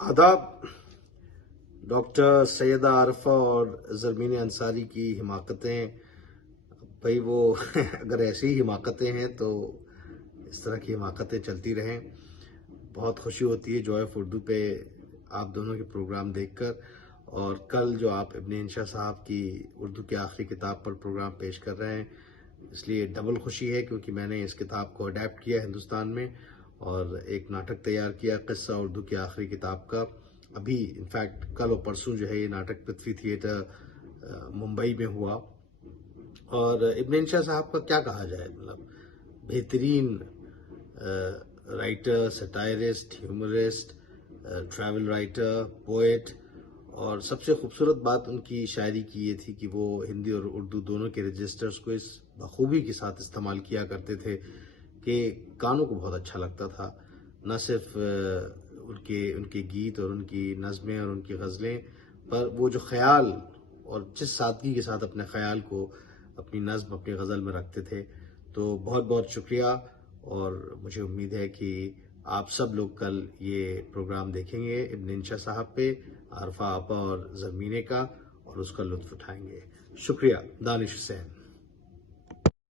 आदाब। डॉक्टर सैयदा आरफा और ज़रमीन अंसारी की हिमाकतें, भाई वो अगर ऐसी ही हिमाकतें हैं तो इस तरह की हिमाकतें चलती रहें। बहुत खुशी होती है जॉय ऑफ उर्दू पे आप दोनों के प्रोग्राम देखकर, और कल जो आप इब्न इंशा साहब की उर्दू की आखिरी किताब पर प्रोग्राम पेश कर रहे हैं, इसलिए डबल खुशी है क्योंकि मैंने इस किताब को अडेप्ट किया हिंदुस्तान में और एक नाटक तैयार किया किस्सा उर्दू की आखिरी किताब का। अभी इनफैक्ट कल और परसों जो है ये नाटक पृथ्वी थिएटर मुंबई में हुआ। और इब्न इंशा साहब का क्या कहा जाए, मतलब बेहतरीन writer, satirist, humourist, travel writer, poet, और सबसे खूबसूरत बात उनकी शायरी की ये थी कि वो हिंदी और उर्दू दोनों के रजिस्टर्स को इस बखूबी के साथ इस्तेमाल किया करते थे कि कानों को बहुत अच्छा लगता था। न सिर्फ उनके गीत और उनकी नज़में और उनकी गज़लें, पर वो जो ख्याल और जिस सादगी के साथ अपने ख्याल को अपनी नज़्म, अपनी गज़ल में रखते थे। तो बहुत बहुत शुक्रिया, और मुझे उम्मीद है कि आप सब लोग कल ये प्रोग्राम देखेंगे इब्न इंशा साहब पे, आरफा आपा और ज़रमीने का, और उसका लुत्फ़ उठाएंगे। शुक्रिया। दानिश हुसैन।